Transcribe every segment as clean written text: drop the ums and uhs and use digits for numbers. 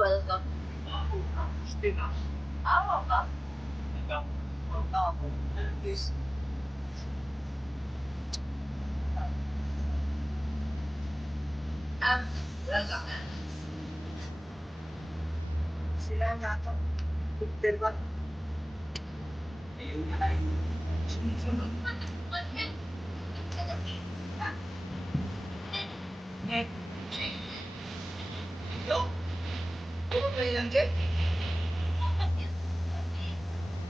welcome. Araw ka? Yes. Ah, welcome. Sila na ako. Diba? Yo, ano ba yan, Jack?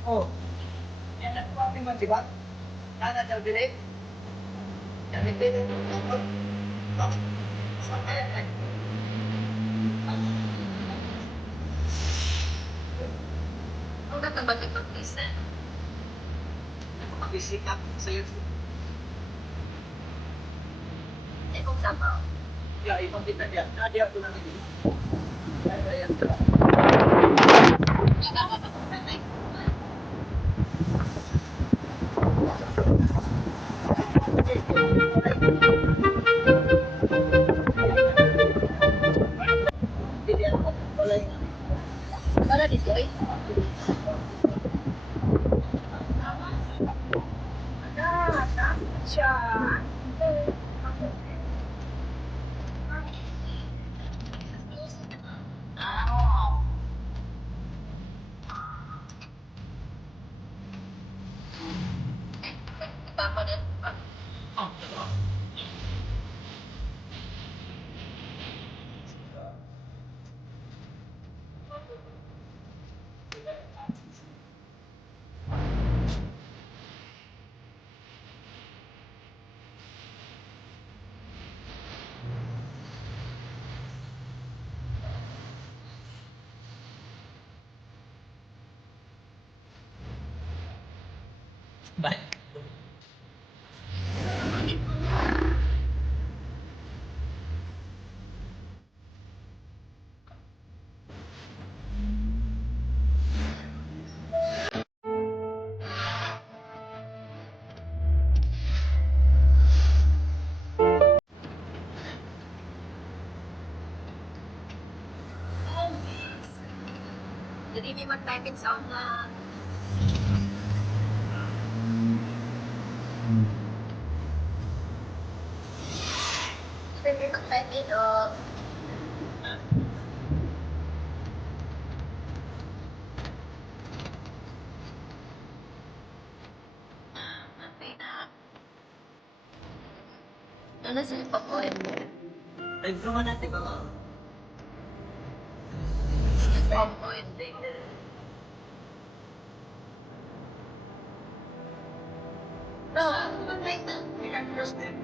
Oh, yan ang pati mo, diba? Nana daw direct. Yan ang direct. Ang ganda ba ito, Krista? Makisikat sa'yo. Eh, kung sama. Ya, ibang kita niya. Nadia ko na naging. Kaya yan. Para dito eh. Siya. Papa din. Bye. Jadi may mag-typing sound na may mag-typing o okay na. Ano sa ipapoin mo? Ay, naman natin ba? Ipapoin din. No, wait na. Pinag-first din.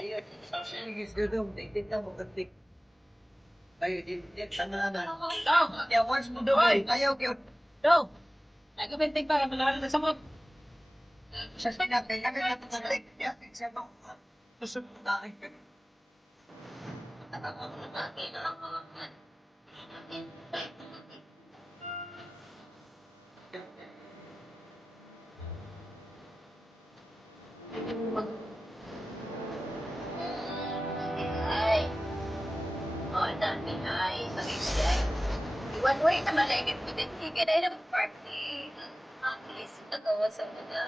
Ayun, sige, siguro, tignan mo kasi. Ayun, sana na. Kaya once mo doon, ayaw kayo. No! Nagabintig pa, malakas na sa mo. Siya sinapin, kami na tumatay. Kaya, siya ba? Gusto mo tayo. Ay, oh, dami ay, pag-ibigay. One way naman ay nagpipigay na ng party. Ang bilis nagawa sa mga.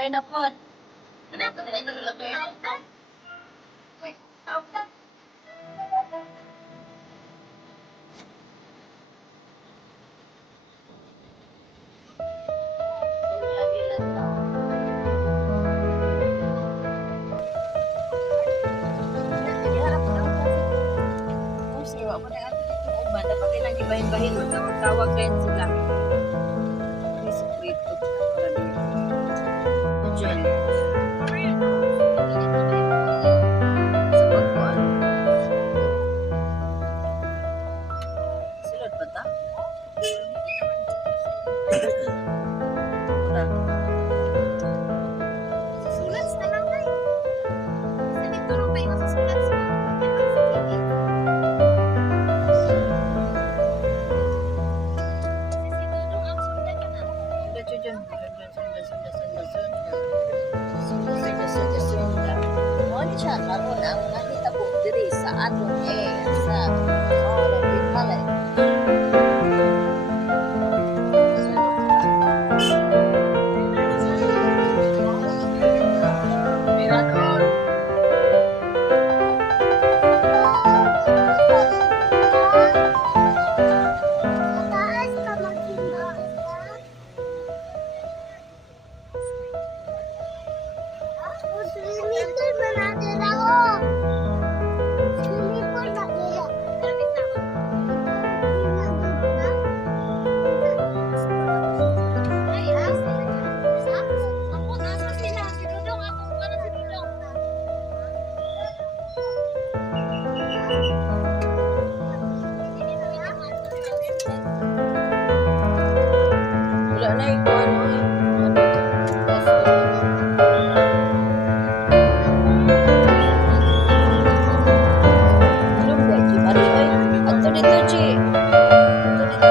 tayo na po. Ano ba tayo na po? Bahin-bahin, magtawag-tawag kayo sila. May sekreto. Diyan. Sagot ko ano? Silod ba ta? Wala. Susulat na lang tayo. Sa dito lang tayo masusulat sa karon ang nahitabo diri sa atong sa Pale. Miracle! Taas ka magsimba. Swimming pool ba natin ako? Swimming pool ba nila? Ako nasa sila. Si Dudong ako. Para si Dudong. Wala na yung ano eh. Anong gaji? Mari ay, ato dito, Chi. Ato dito.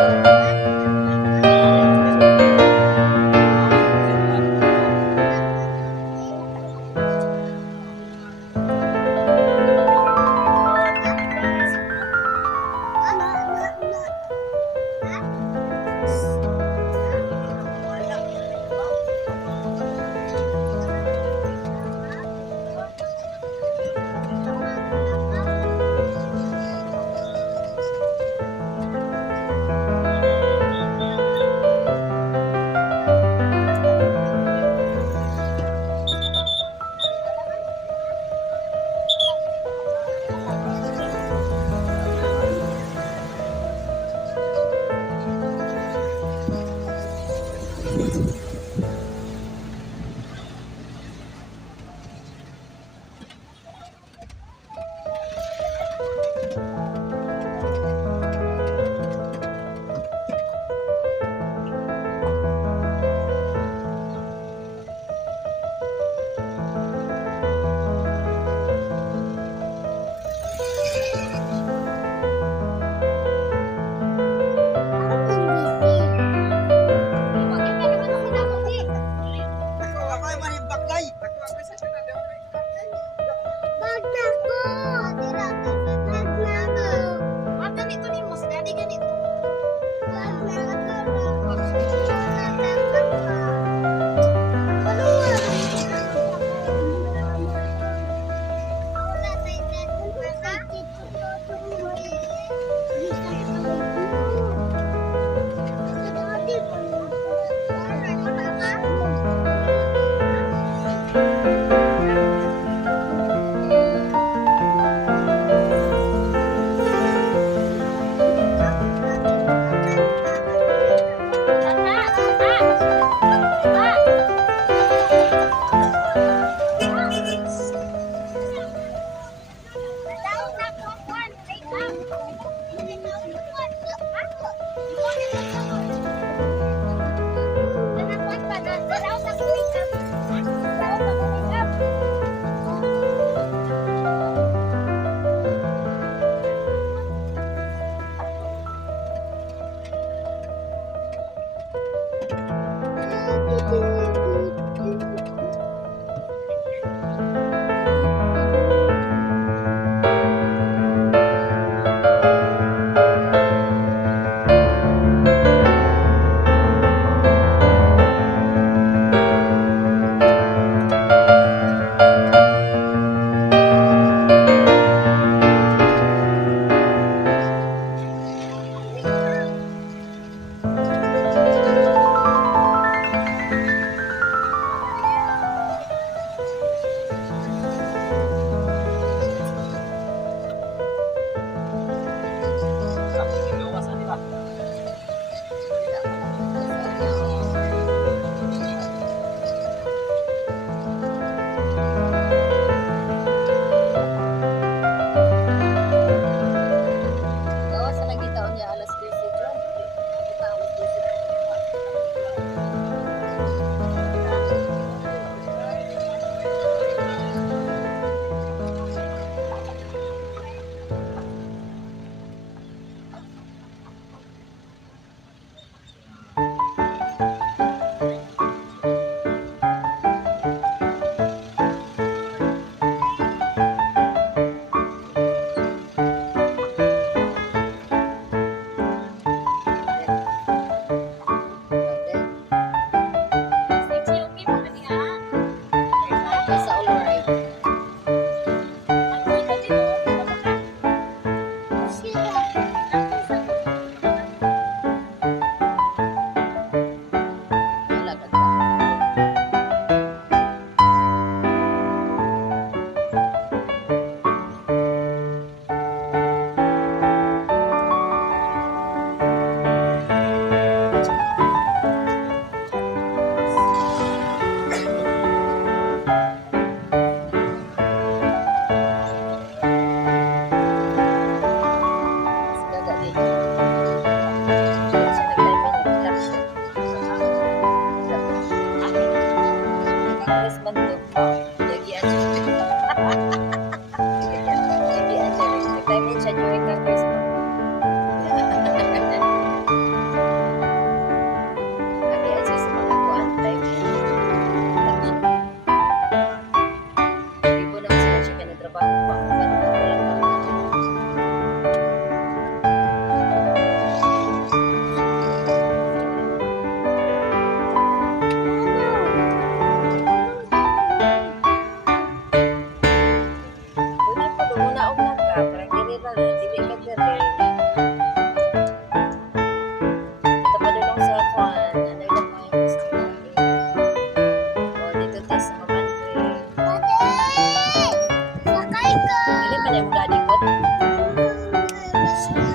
daddy ko.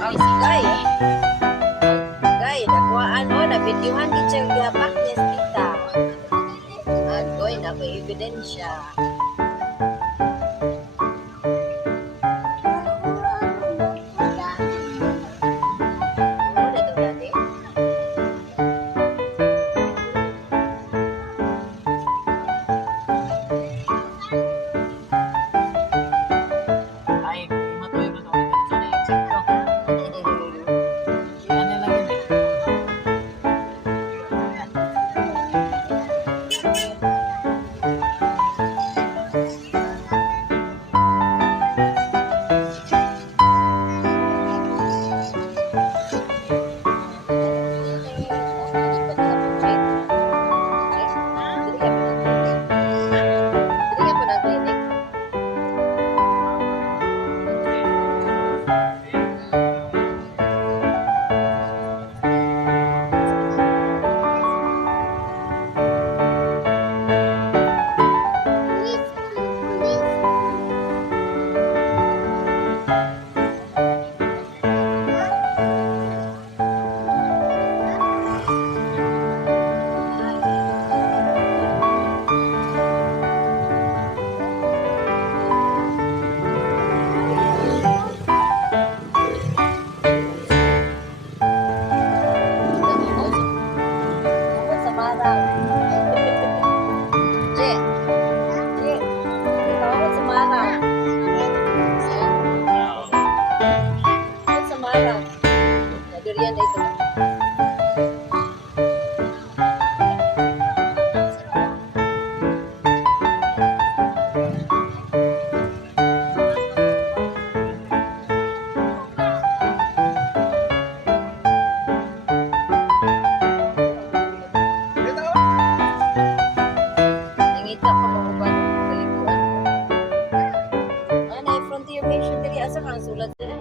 Ang sigay. Gay, nakuhaan mo, nabidyohan din siya gapak niya kita. Agoy, na may ebidensya. Ano na daw daddy? Ay, matuloy ko ito. Ito na yung check ko. Ano lang yun eh. Durian itu. Nangita pa mo ba kalikuan ko? Ano, frontier mission diri asa kang sulat diri.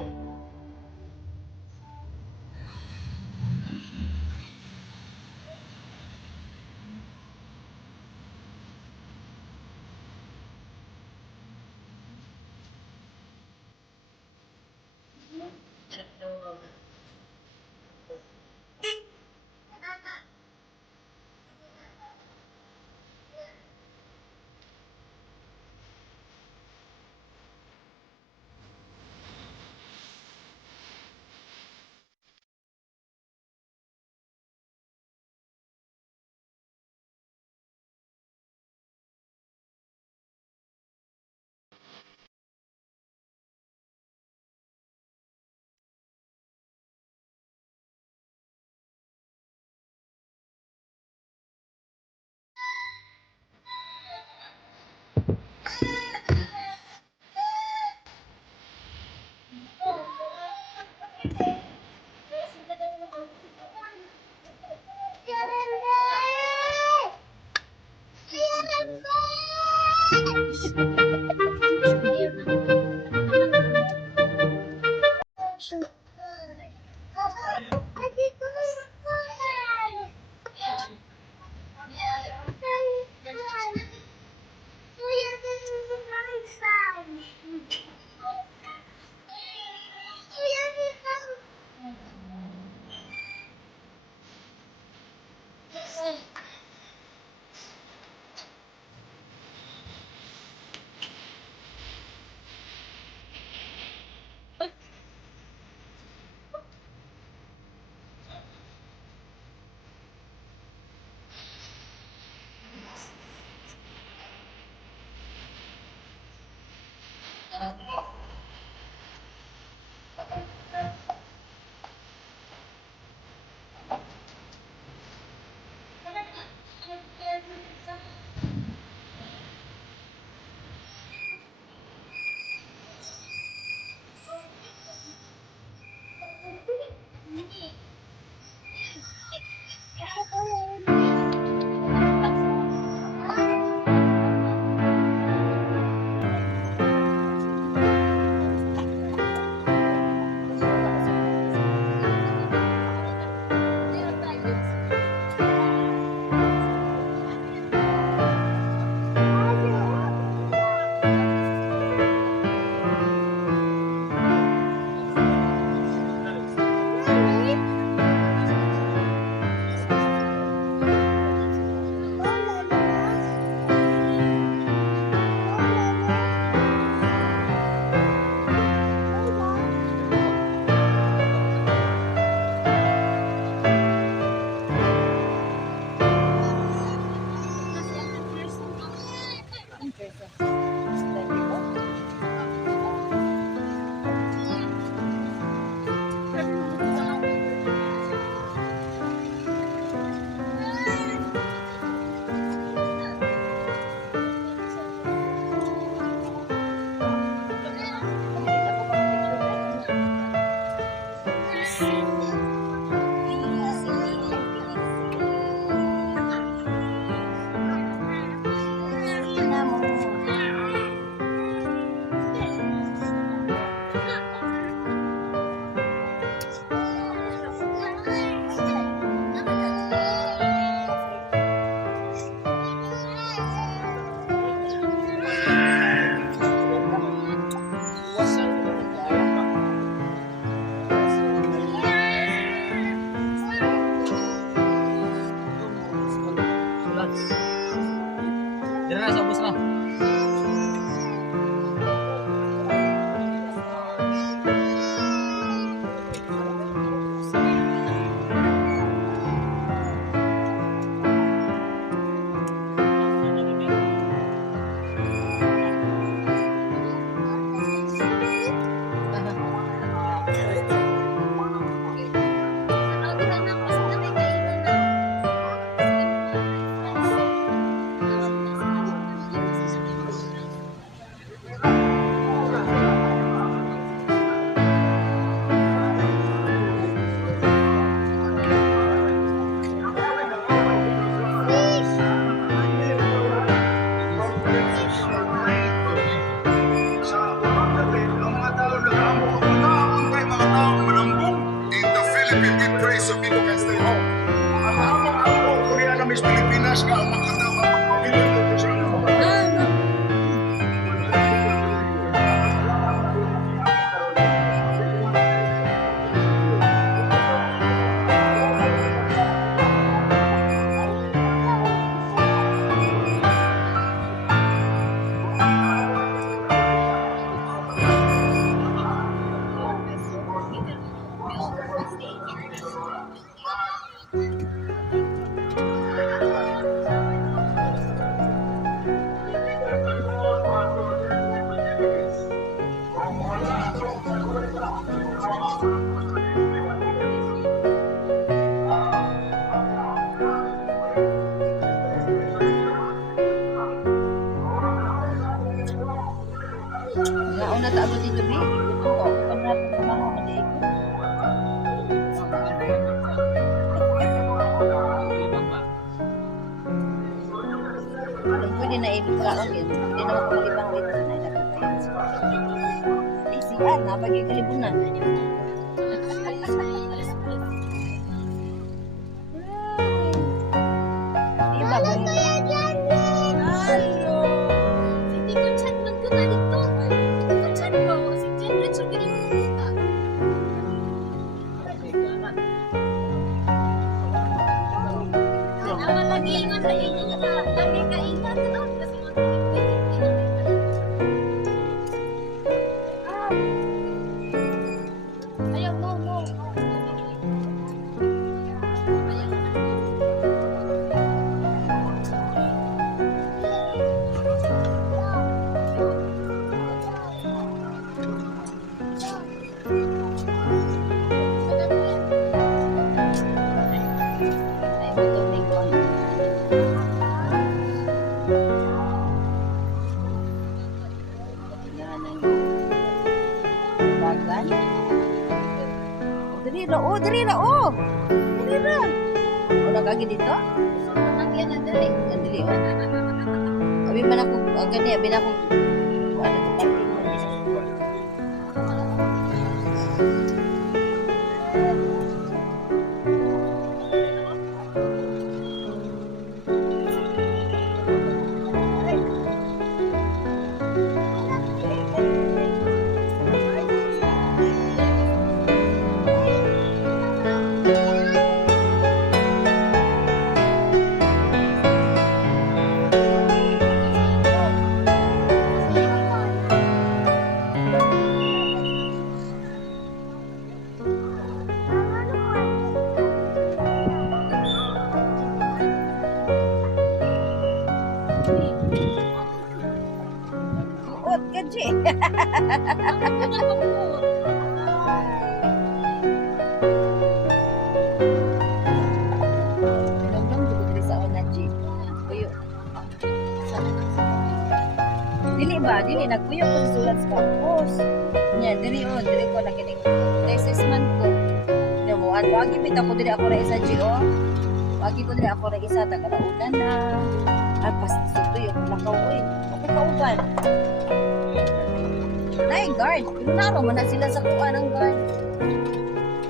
Dira na sa ubos na. In the Philippines, we pray so people can stay home. Ang among Korea na Miss Pilipinas ka ang magkatawa ang pamilya ko sa Nauna tayo dito, Bi. Oo, panat mo mali. Pwede na ibiglaan yun. Pwede na makalibang dito na nakakayan. Ay, siya na, pag-ikalibunan. Diba, kung dali na, oh! Dali na! O, nagagi dito? Nagyan na dali. Dali, oh. Abi man ako, gani, abi na ako, ano to, pati mo. Uot ka, Jay. Nung juga diri sa una, Jay. Kuyo. Dili ba? Dili. Nagkuyo ko sa sulat sa campus. Nya, diri o. Diri ko nakinig. Thesis man ko. Nya mo, wagi bit ako diri ako na isa, Jay, o. Wagi ko diri ako na isa. Tagalaunan na. Ay, pasisuto yung lakaw, eh. Ako kauban. Nay, guard. Pinunaro man na sila sa kuha ng guard.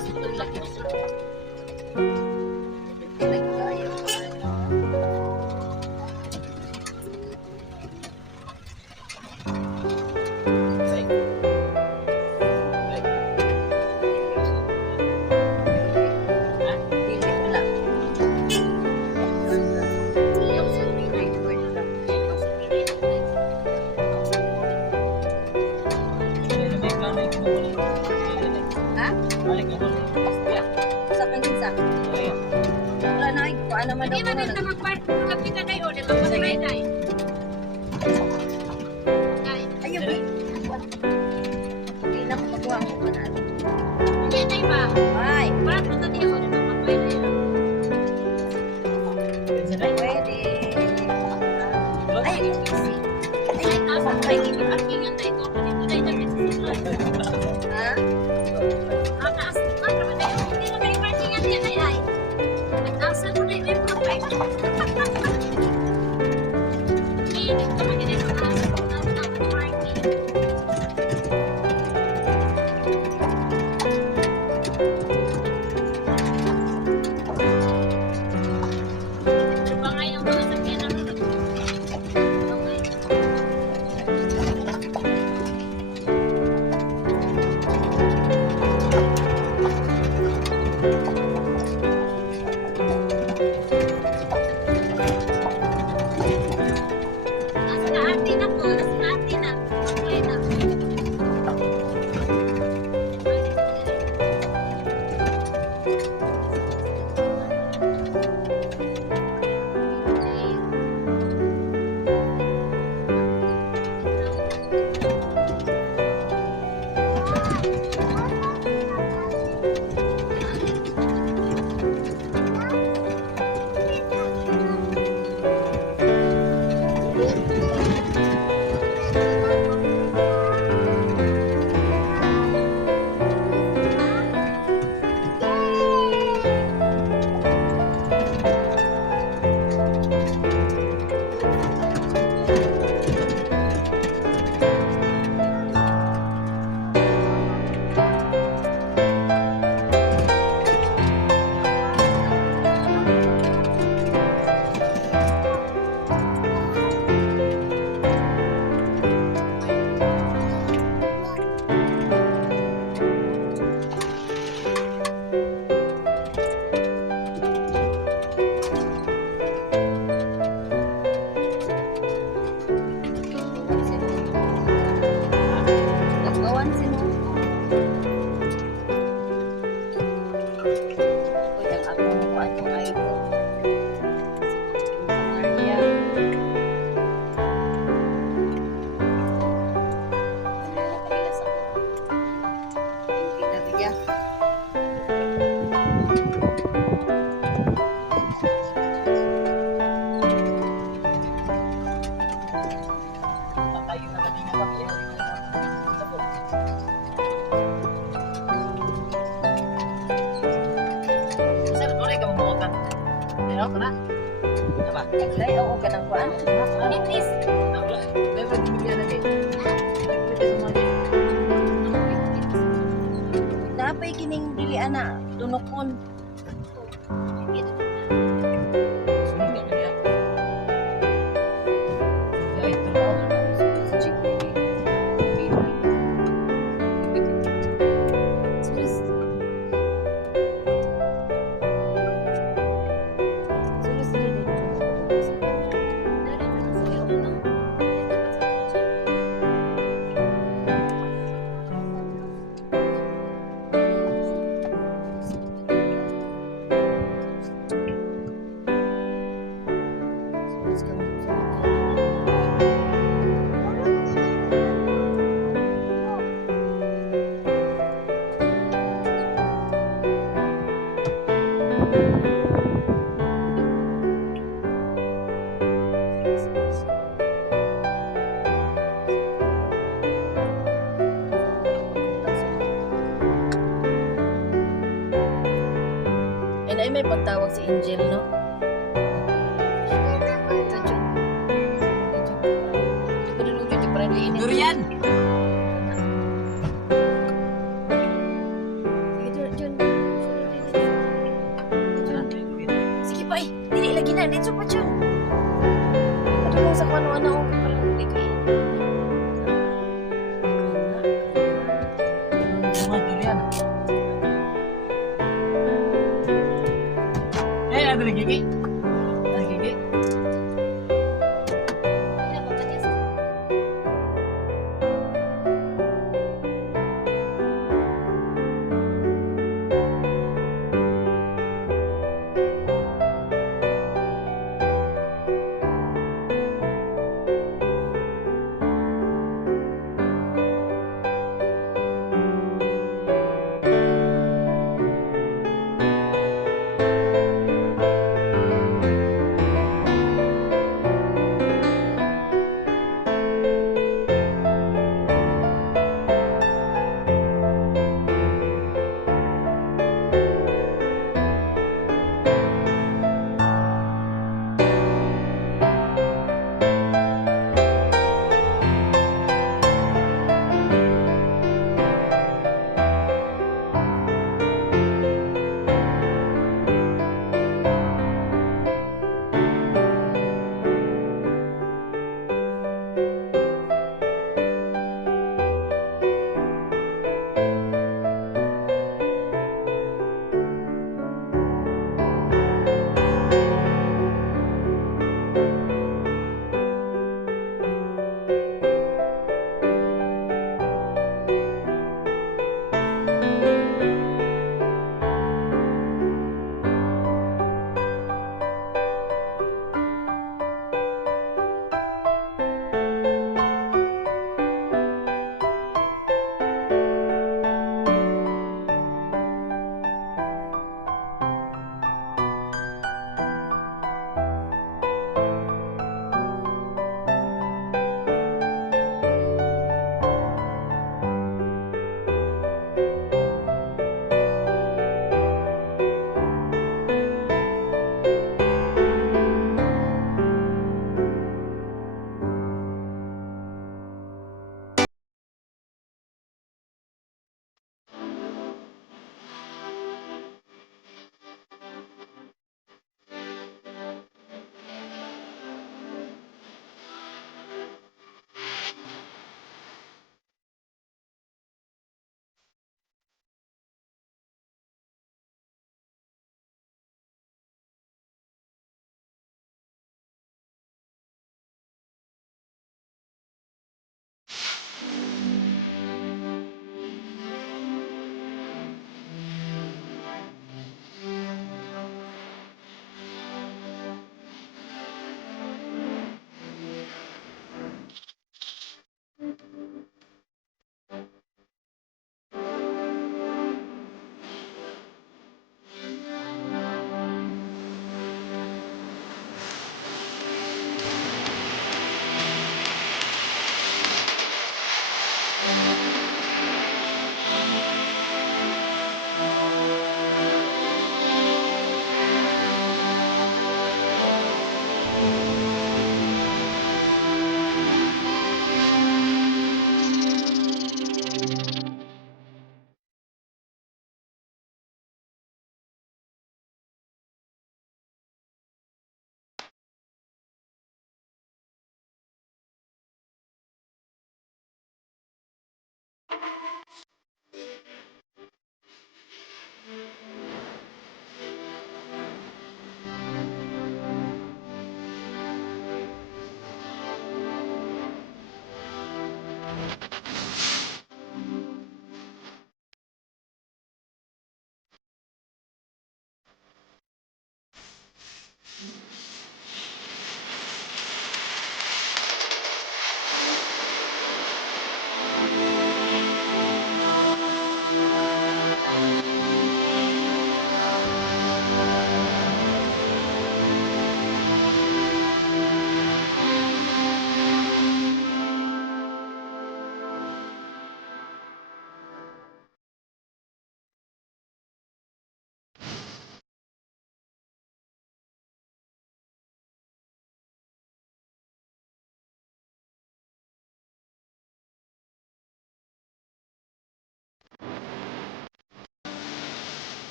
Suto laki. Pinagkaya. Ha? Sa kanisa. Wala na, paano naman daw ko na. Ayun, eh. Hindi na ko magawa ko pa na. Ay, pwede. Ay, easy. Ha? Nagawan sino? Uy, ang ako mo ko atong idol. Maria. Nakailas ako. Hindi na bigyan. Naglay, oo ka ng kuan. Napay kining dili ana, tunokon. And ay may pagtawag si Angel, no? Durian! Sige pa eh, dili lagi na, dito pa dyan. Ito lang sa kano-ano ako parang hindi kayo. Mga durian. Ano nagiging? Nagiging?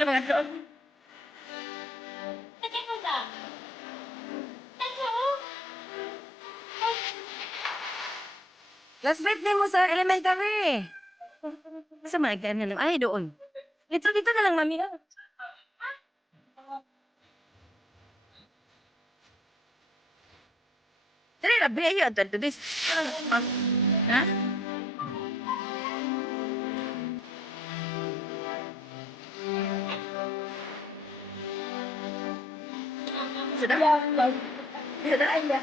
sila mga doon. Classmate din mo sa elementary. Sa mga ganyan lang. Ay, doon. Dito na lang, mami. Dali, labi ayo. Ato, this. Ha? Sudah. Sudah, ayo.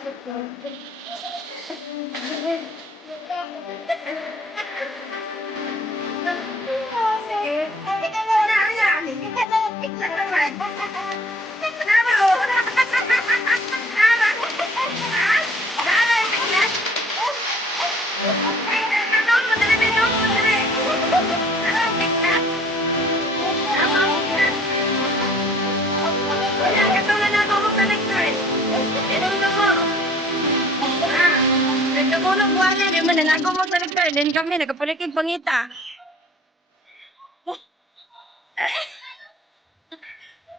Nagkakulong buwan na, di man nalago mo sa nagkar. Then kami, nagkapulikin pangita.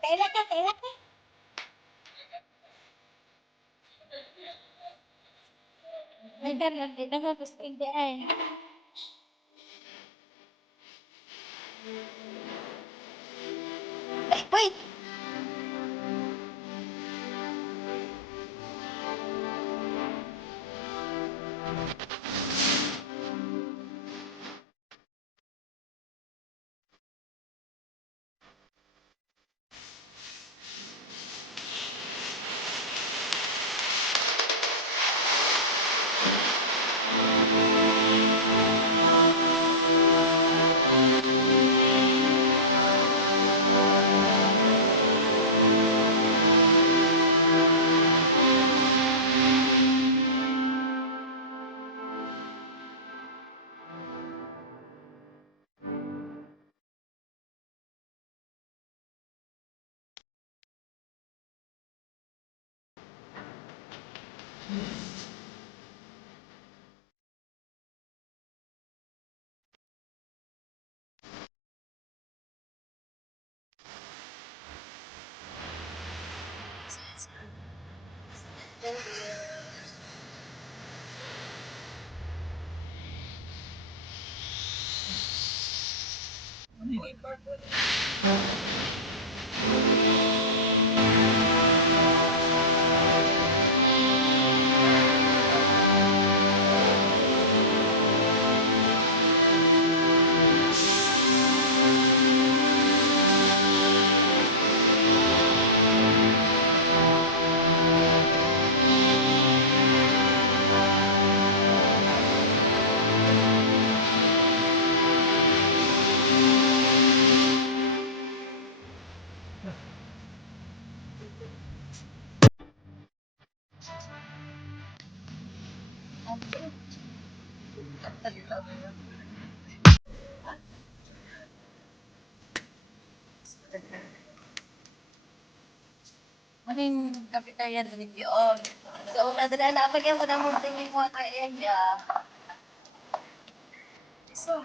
Kailan ka? Ay, dapat, gusto hindi ay. Wait! Maning kapitayan ni Pion. So, nadala na pag yung panamon tingin mo kay Enya. So,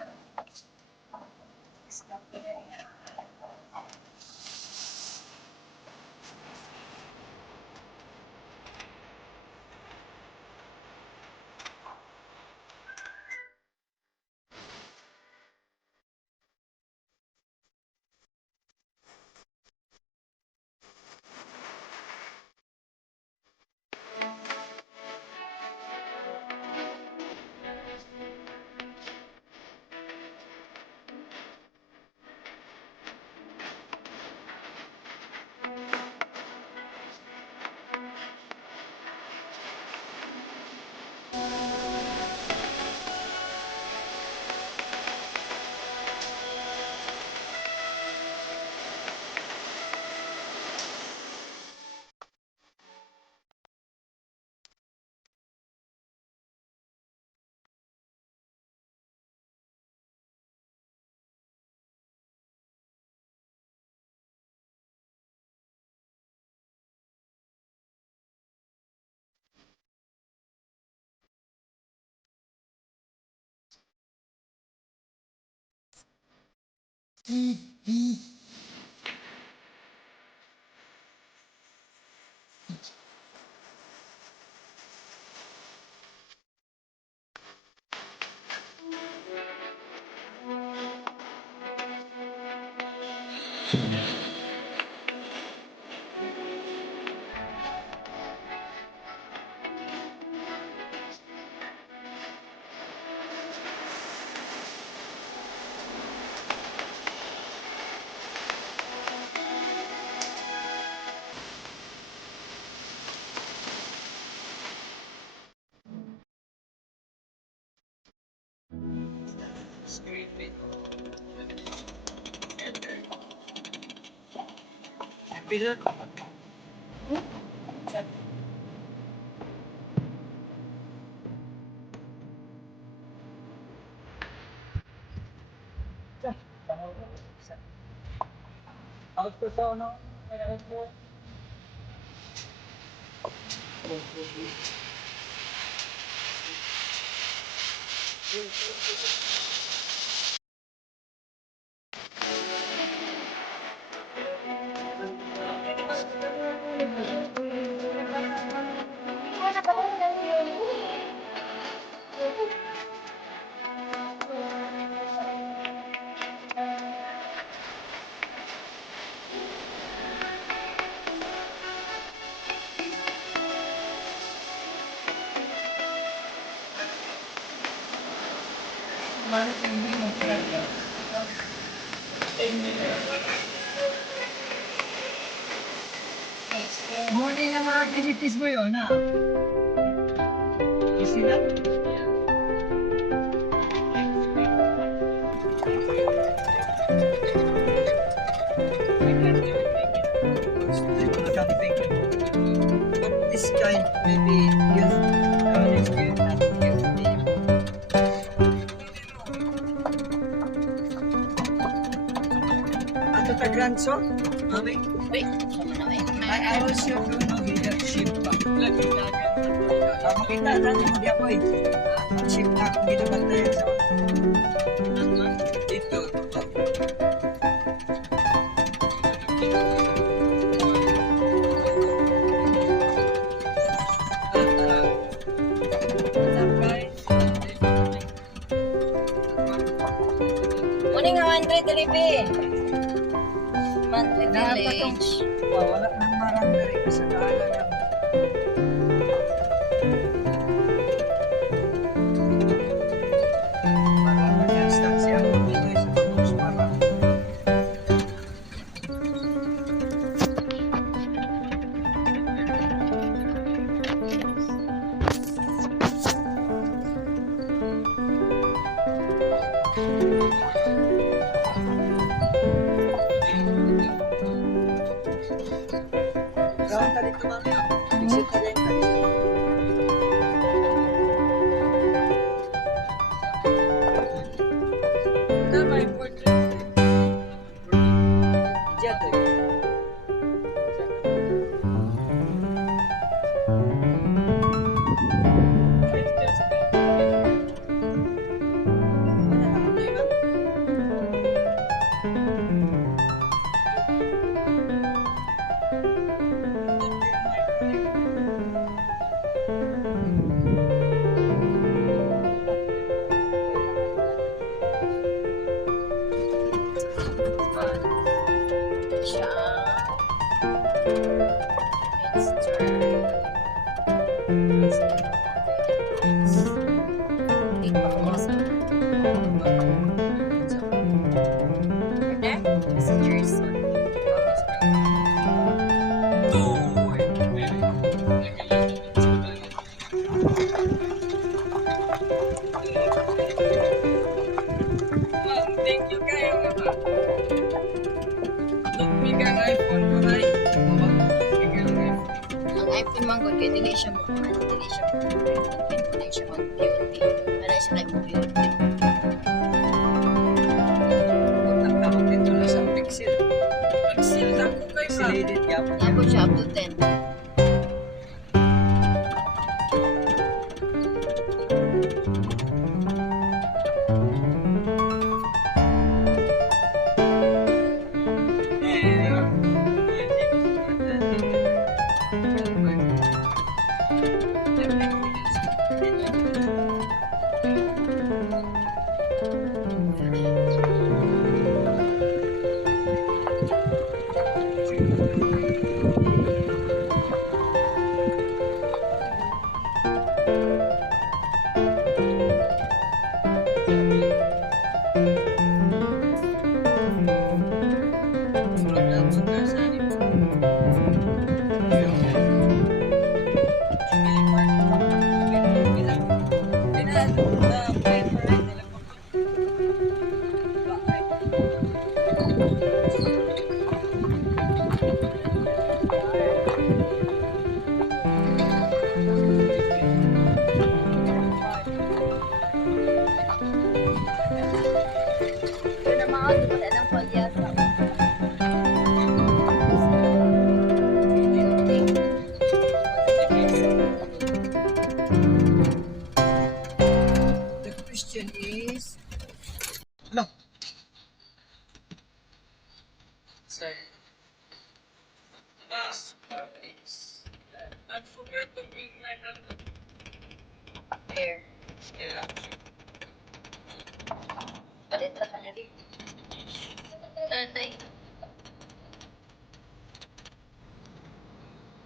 Bisa. Ako sa ano? Morning na mga activities mo yun, ha? Easy lang. But this kind maybe use next year not use the Ato ta grandson? Mami? Wait, sama na eh. I was sure to know leadership pa. Makita na hindi ako eh. Ang ship na akong ginabantayan sa dito. Muna nga 100 delivery. Monthly Dapat tong village. wala nang marang dari ka sa daanan lang. Marang na yan stansya ako dito sa Batos Marang. Saan ka dito mami? Visit ka rin ka dito. Tama yung portrait. Diyan to. Siya. Thank you kayo. Tumigang iPhone ko na Ang iPhone man gud kay dili siya mo, dili siya mo, dili siya mo beauty. Para siya like beauty. Takot dito na sa Pixel. Pixel lang ko kayo sa. Pixelated ka po. Ako siya up to 10. Yun ang mga wala ng palyasa. The question is... No. Sir. Last is... Don't forget to bring my number. There. Yeah. Palit na ka na rin. Tatay.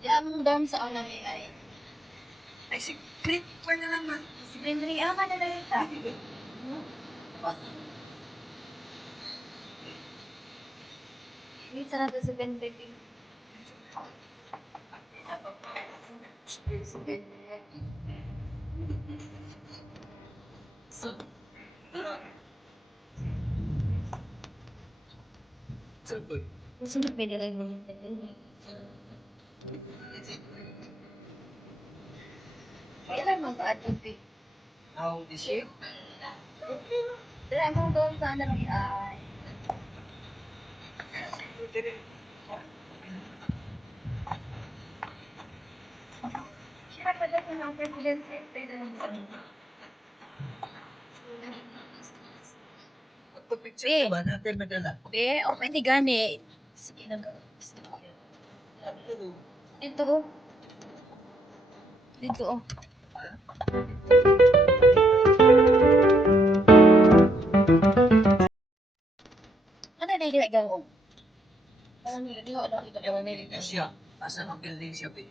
Yung dorm sa una ni ay. Ay, si Click, wala na naman. Si Henry, ka na rin ta. Wait, sana to si Henry. Si Henry. Saboy. Gusto mo pwede rin mo yung Henry. Kailan mag-aatupi? Now, this year? Dala mo doon sa ano ni ay. Siya pa daw ng president Pagpapicture Eh. ba natin madala? Be, o pwede gani. Sige na. Dito oh. Dito oh. Ano na hindi gawin? Parang hindi ko alam ito. Ewan nila siya. Asa ang building siya, be?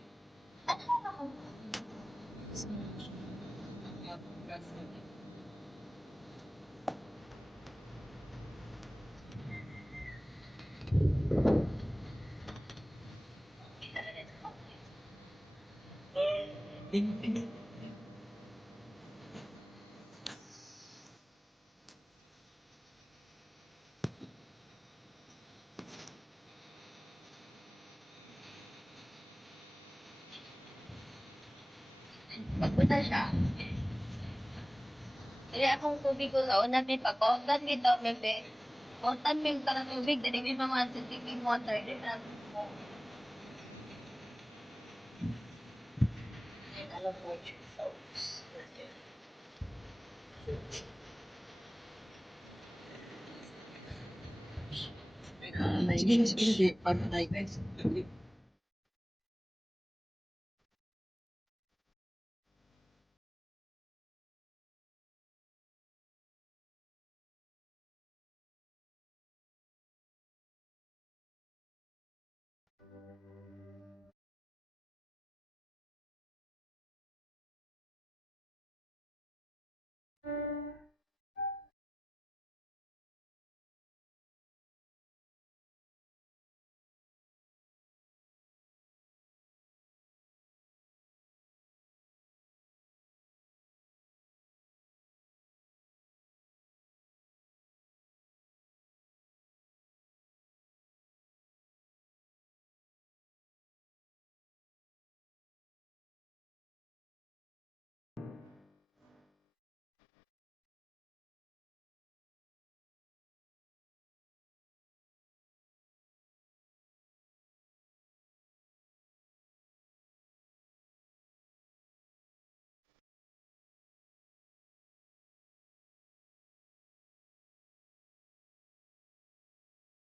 Ding, ding. Magpunta siya. Dili akong tubig ko sa una, may pagkauntan dito, bebe. Kauntan may ka ng tubig, dili may mga sisiping water. Dili na mo. Yan, alam mo, sauce. Sige, sige, sige. Para tayo, guys.